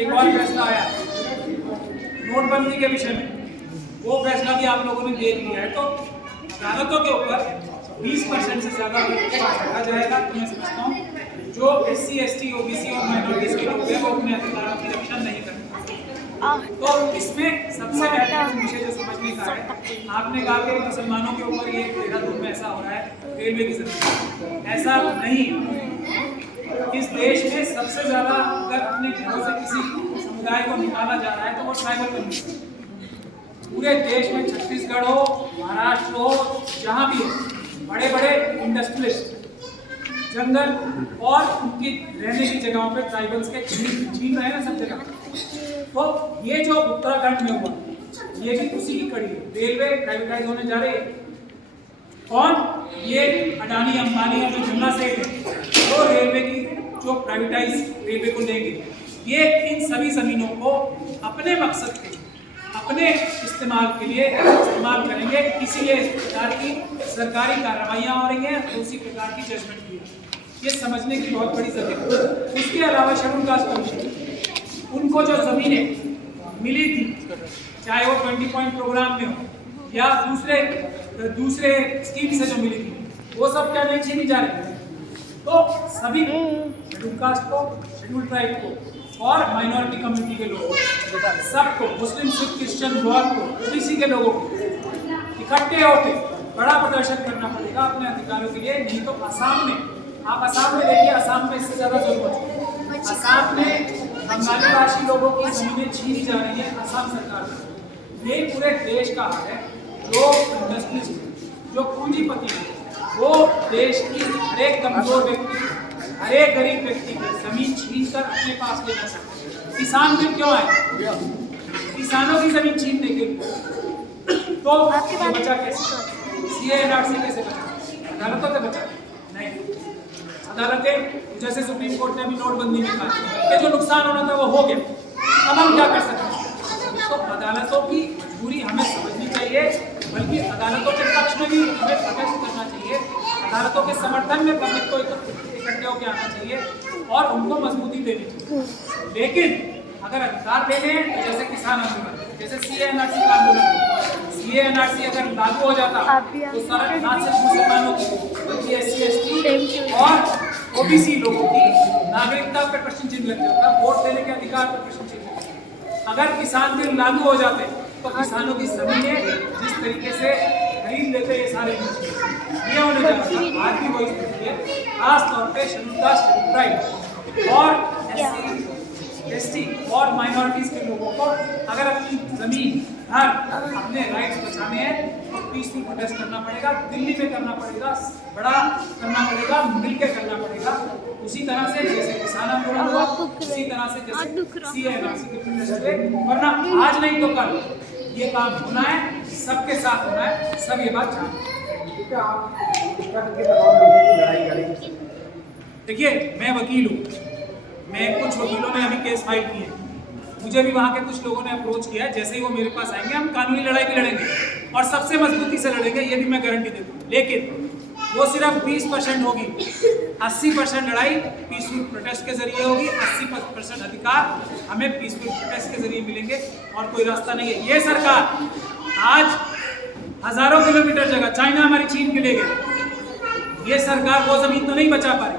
एक और फैसला आया नोटबंदी के विषय में, वो फैसला भी आप लोगों ने देख लिया है। तो अदालतों के ऊपर 20% से ज़्यादा रखा जाएगा। तो मैं समझता हूँ जो SC, ST, OBC और माइनॉरिटीज के लोग हैं वो अपने अधिकारों की रक्षा नहीं करते। तो इसमें सबसे पहले मुझे जो समझने का है, आपने कहा कि मुसलमानों के ऊपर ये देहरादून में ऐसा हो रहा है रेलवे की जमीन, ऐसा नहीं है। इस देश में सबसे ज़्यादा अगर अपने घरों से किसी समुदाय को निकाला जा रहा है तो वो ट्राइबल कम्युनिटी। पूरे देश में छत्तीसगढ़ हो, महाराष्ट्र हो, जहाँ भी हो, बड़े बड़े इंडस्ट्रियलिस्ट जंगल और उनकी रहने की जगहों पे ट्राइबल्स के छीन रहे हैं ना सब जगह। तो ये जो उत्तराखंड में हुआ ये भी उसी की कड़ी है। रेलवे प्राइवेटाइज होने जा रही है। कौन? ये अडानी अंबानी और जो जुमला सेठ है वो रेलवे की जो प्राइवेटाइज रेलवे को लेंगे। ये इन सभी जमीनों को अपने मकसद के अपने इस्तेमाल के लिए इस्तेमाल करेंगे। इसीलिए इस प्रकार की सरकारी कार्रवाइयाँ हो रही हैं और उसी प्रकार की जजमेंट भी है। ये समझने की बहुत बड़ी जरूरत है। इसके अलावा शेड्यूल कास्ट कमीशन, उनको जो जमीनें मिली थी, चाहे वो 20 पॉइंट प्रोग्राम में हो या दूसरे स्कीम से जो मिली थी, वो सब क्या नहीं छीनी जा रही। तो सभी शेड्यूल कास्ट को, शेड्यूल ट्राइब को और माइनॉरिटी कम्युनिटी के लोगों को, सबको, मुस्लिम, सिख, क्रिश्चियन, बौद्ध को, ओबीसी के लोगों को इकट्ठे होकर बड़ा प्रदर्शन करना पड़ेगा अपने अधिकारों के लिए। नहीं तो असम में, आप असम में देखिए, असम में इससे ज़्यादा जरूरत है। असम में बंगाली भाषी लोगों की जमीनें छीनी जा रही है असम सरकार से। ये पूरे देश का हाल है। जो इंडस्ट्रियलिस्ट, जो पूंजीपति है, वो देश की हर एक कमजोर व्यक्ति, हर एक गरीब व्यक्ति की जमीन छीन कर अपने पास लेना चाहते हैं। किसान बिल क्यों आए? किसानों की जमीन छीनने के लिए। तो ये बचा कैसे? CA NRC कैसे बचा? अदालतों से बचा? नहीं। अदालतें, जैसे सुप्रीम कोर्ट ने भी नोटबंदी में कहा कि जो नुकसान होना था वो हो गया, अब हम क्या कर सकते हैं? तो अदालतों की मजबूरी हमें समझनी चाहिए, बल्कि अदालतों के पक्ष में भी हमें प्रोटेस्ट करना चाहिए। अदालतों के समर्थन में पब्लिक को इकट्ठे होकर आना चाहिए और उनको मजबूती देनी चाहिए। लेकिन अगर अधिकार देने हैं तो जैसे किसान आंदोलन, जैसे CA NRC का आंदोलन, CA NRC अगर लागू हो जाता तो सारा ना सिर्फ मुसलमानों की बल्कि SC, ST और OBC लोगों की नागरिकता पर प्रश्न चिन्ह लग जाता, वोट देने के अधिकार पर प्रश्न चिन्ह लग जाता। अगर किसान बिल लागू हो जाते तो किसानों की जमीनें जिस तरीके से खरीद लेते ये सारे ये होने जा रहा था। आज भी वही स्थिति है। खास तौर पे शेड्यूल कास्ट, शेड्यूल ट्राइब और SC, ST और माइनॉरिटीज के लोगों को अगर अपनी जमीन, घर, अपने राइट्स बचाने हैं तो पीसफुल प्रोटेस्ट करना पड़ेगा। दिल्ली में करना पड़ेगा, बड़ा करना पड़ेगा, मिलकर करना पड़ेगा। उसी तरह से जैसे किसान आंदोलन हुआ, उसी तरह से जैसे CA NRC के प्रोटेस्ट हुए। वरना आज नहीं तो कल ये काम होना है, सबके साथ होना है, सब ये बात जानते हैं। देखिए, मैं वकील हूँ, मैं कुछ वकीलों ने अभी केस फाइल किए, मुझे भी वहाँ के कुछ लोगों ने अप्रोच किया है। जैसे ही वो मेरे पास आएंगे हम कानूनी लड़ाई भी लड़ेंगे और सबसे मजबूती से लड़ेंगे, ये भी मैं गारंटी देता हूँ। लेकिन वो सिर्फ 20% होगी, 80% लड़ाई पीसफुल प्रोटेस्ट के जरिए होगी। 80% अधिकार हमें पीसफुल प्रोटेस्ट के जरिए मिलेंगे और कोई रास्ता नहीं है। ये सरकार आज हजारों किलोमीटर जगह, चाइना हमारी छीन के ले गए, ये सरकार वो जमीन तो नहीं बचा पा रही।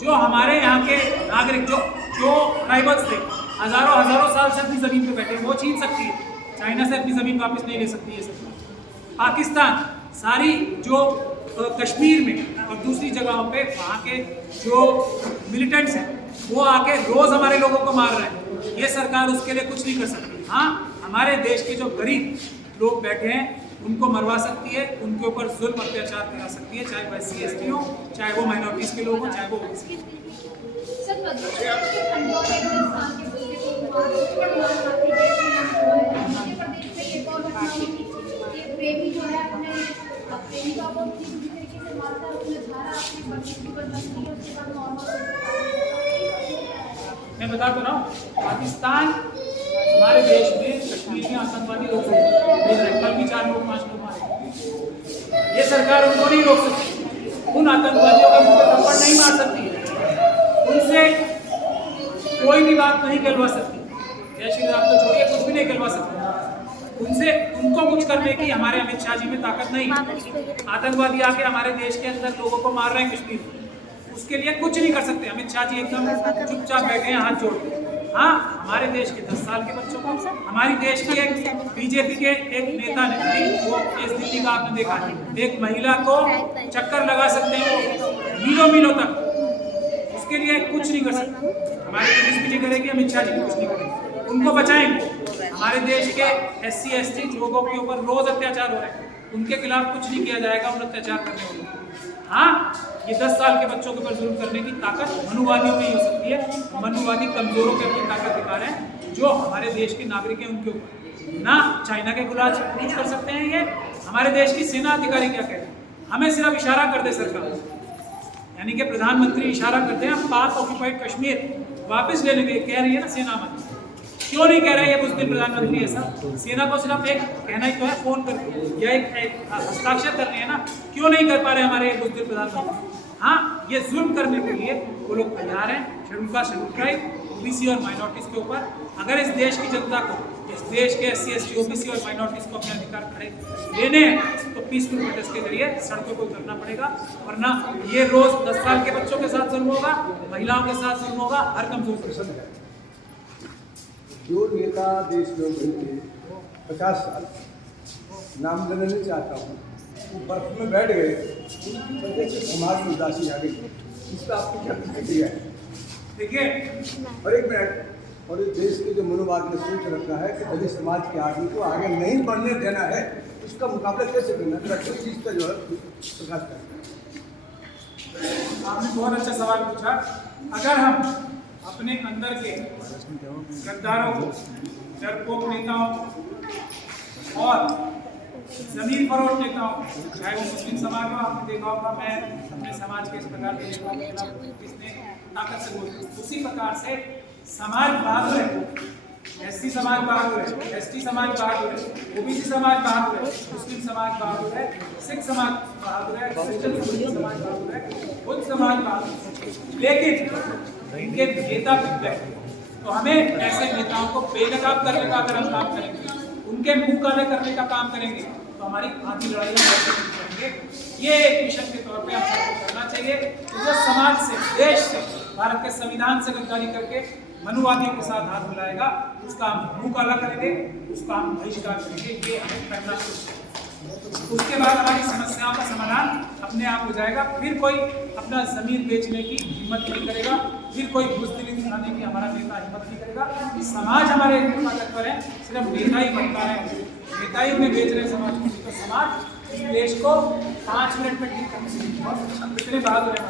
जो हमारे यहाँ के नागरिक, जो ट्राइबल्स थे, हजारों साल से अपनी जमीन पे बैठे, वो छीन सकती है। चाइना से अपनी जमीन वापस नहीं ले सकती है सरकार। पाकिस्तान सारी जो कश्मीर में और दूसरी जगहों पे वहाँ के जो मिलिटेंट्स हैं वो आके रोज हमारे लोगों को मार रहे हैं। ये सरकार उसके लिए कुछ नहीं कर सकती। हाँ, हमारे देश के जो गरीब लोग बैठे हैं उनको मरवा सकती है, उनके ऊपर जुल्म अत्याचार करा सकती है, चाहे वो SC, ST हो, चाहे वो माइनॉरिटीज के लोग हों, चाहे वो मैं बता तो रहा हूँ, पाकिस्तान हमारे देश में कश्मीर में आतंकवादी लोग भेज रहे हैं। कल भी 4 लोग 5 लोग मारे। ये सरकार उनको नहीं रोक सकती, उन आतंकवादियों का मुंह पे थप्पड़ नहीं मार सकती है, उनसे कोई भी बात नहीं कहलवा सकती। जय श्री राम तो छोड़िए, कुछ भी नहीं करवा सकते उनसे। उनको कुछ करने की हमारे अमित शाह जी में ताकत नहीं। आतंकवादी आके हमारे देश के अंदर लोगों को मार रहे हैं कश्मीर में, उसके लिए कुछ नहीं कर सकते। अमित शाह जी एकदम चुपचाप बैठे हैं हाथ जोड़ के। हाँ, हमारे देश के 10 साल के बच्चों को, हमारी देश की एक बीजेपी के एक नेता ने, वो इस दिल्ली का आपने देखा, एक महिला को चक्कर लगा सकते हैं मीलों मीलों तक, उसके लिए कुछ नहीं कर सकते। हमारी पुलिस भी नहीं करेगी, अमित शाह जी भी कुछ नहीं करेंगे, उनको बचाएंगे। हमारे देश के SC ST लोगों के ऊपर रोज अत्याचार हो रहे हैं, उनके खिलाफ कुछ नहीं किया जाएगा उन अत्याचार करने वालों। हाँ, ये 10 साल के बच्चों के ऊपर जुल्म करने की ताकत मनुवादियों में ही हो सकती है। मनुवादी कमजोरों के अपनी ताकत दिखा रहे हैं, जो हमारे देश के नागरिक हैं उनके ऊपर। ना चाइना के खिलाफ कुछ कर सकते हैं ये। हमारे देश की सेना अधिकारी क्या कहते हैं, हमें सिर्फ इशारा कर दे सरकार, यानी कि प्रधानमंत्री इशारा करते हैं हम पाक ऑक्यूपाइड कश्मीर वापस ले लेंगे, कह रही है ना सेना मंत्री। क्यों नहीं कह रहे हैं ये बुज़दिल प्रधानमंत्री ऐसा? सेना को सिर्फ एक कहना ही तो है, फोन करके या एक हस्ताक्षर करने हैं ना, क्यों नहीं कर पा रहे हमारे ये बुज़दिल प्रधानमंत्री? हाँ, ये जुल्म करने के लिए वो लोग तैयार हैं। Schedule caste, schedule tribe, OBC और माइनॉरिटीज के ऊपर अगर इस देश की जनता को, इस देश के SC ST OBC और माइनॉरिटीज को अपने अधिकार खड़े लेने हैं तो पीसफुल प्रोटेस्ट के जरिए सड़कों को उतरना पड़ेगा। वरना ये रोज 10 साल के बच्चों के साथ जुल्म होगा, महिलाओं के साथ जुल्म होगा, हर कमजोर पर्सन है। जो नेता देश में थे 50 साल, नाम लेना नहीं चाहता हूँ, वो बर्फ में बैठ गए, उनकी वजह से समाज में उदासी आ गई। इस पर आपकी क्या प्रतिक्रिया है? देखिए, और एक मिनट, और इस देश के जो मनोवाद ने सोच रखा है कि दलित समाज के आदमी को आगे नहीं बढ़ने देना है, उसका मुकाबला कैसे करना है, किस चीज़ का जो है प्रकाश करना है? आपने बहुत अच्छा सवाल पूछा। अगर हम अपने अंदर के गद्दारों को, डरपोक नेताओं को और जमीन फरोश नेताओं, चाहे वो मुस्लिम समाज हो, आपने देखा होगा मैं अपने समाज के इस प्रकार के नेताओं के खिलाफ किसने ताकत से बोलती, उसी प्रकार से समाज बहादुर है। SC समाज बहादुर है, ST समाज बहादुर है, OBC समाज बहादुर है, मुस्लिम समाज बहादुर है, सिख समाज बहादुर है, क्रिश्चियन समाज बहादुर है, बुद्ध समाज बहादुर है। लेकिन इनके नेता बिक गए, तो हमें ऐसे नेताओं को बेनकाब करने का अगर हम काम करेंगे, उनके मुंह काले करने का काम करेंगे, तो हमारी आधी लड़ाइयाँ करेंगे। ये एक मिशन के तौर पे हम सबको करना चाहिए। जो समाज से, देश से, भारत के संविधान से गद्दारी करके मनुवादियों के साथ हाथ मिलाएगा, उसका हम मुंह काला करेंगे, उसका हम बहिष्कार करेंगे। ये हमें करना चाहिए। उसके बाद हमारी समस्याओं का समाधान अपने आप हो जाएगा। फिर कोई अपना जमीन बेचने की हिम्मत नहीं करेगा, फिर कोई बुज़दिली दिखाने की हमारा नेता हिम्मत नहीं करेगा। समाज हमारे इतने ताकतवर है, सिर्फ नेता ही बनता है, नेता ही उन्हें बेच रहे समाज को, तो समाज इस देश को 5 मिनट में ठीक करने से इतने बहादुर है।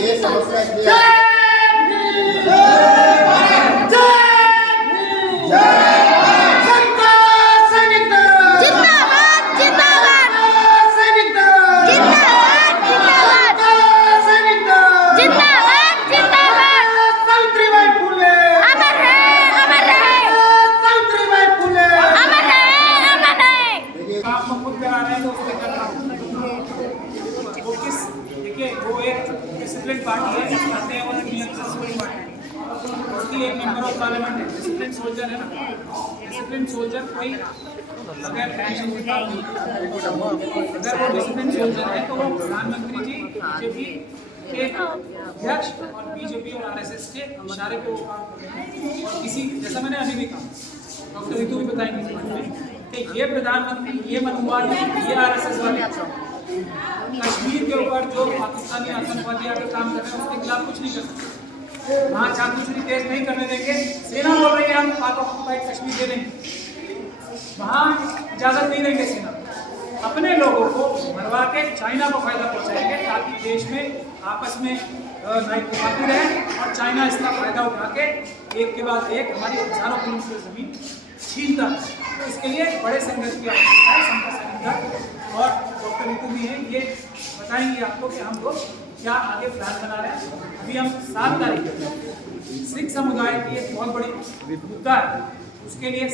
ये समस्या पार्टी है, कहते हैं वो डिसिप्लिन पार्टी, उसकी एक मेंबर ऑफ पार्लियामेंट है, डिसिप्लिन सोल्जर है ना। डिसिप्लिन सोल्जर कोई अगर वो डिसिप्लिन सोल्जर है तो वो प्रधानमंत्री जी, बीजेपी के अध्यक्ष और बीजेपी और RSS के इशारे पे वो काम कर रहे हैं। और किसी, जैसा मैंने अभी भी कहा, डॉक्टर रितु भी बताएंगे इस बारे में, कि ये प्रधानमंत्री, ये मनुवादी, ये RSS वाले कश्मीर के ऊपर जो पाकिस्तानी आतंकवादी आकर काम कर रहे हैं उसके खिलाफ कुछ नहीं कर सकते। वहाँ चाकूचूरी तेज नहीं करने देंगे। सेना बोल रही है हम पाक ऑक्यूपाइड कश्मीर दे देंगे, वहाँ इजाजत नहीं देंगे। सेना अपने लोगों को मरवा के चाइना को फायदा पहुँचाएंगे, ताकि देश में आपस में नाइटपाती रहे और चाइना इसका फायदा उठा के एक के बाद एक हमारी हजारों किलोमीटर जमीन छीनता है। तो इसके लिए बड़े संघर्ष की आवश्यकता है। संघर्ष और डॉक्टर रितु भी हैं, ये बताएंगे आपको कि हम लोग क्या आगे प्लान बना रहे हैं। अभी हम 7 तारीख को सिख समुदाय की एक बहुत बड़ी मुद्दा है, उसके लिए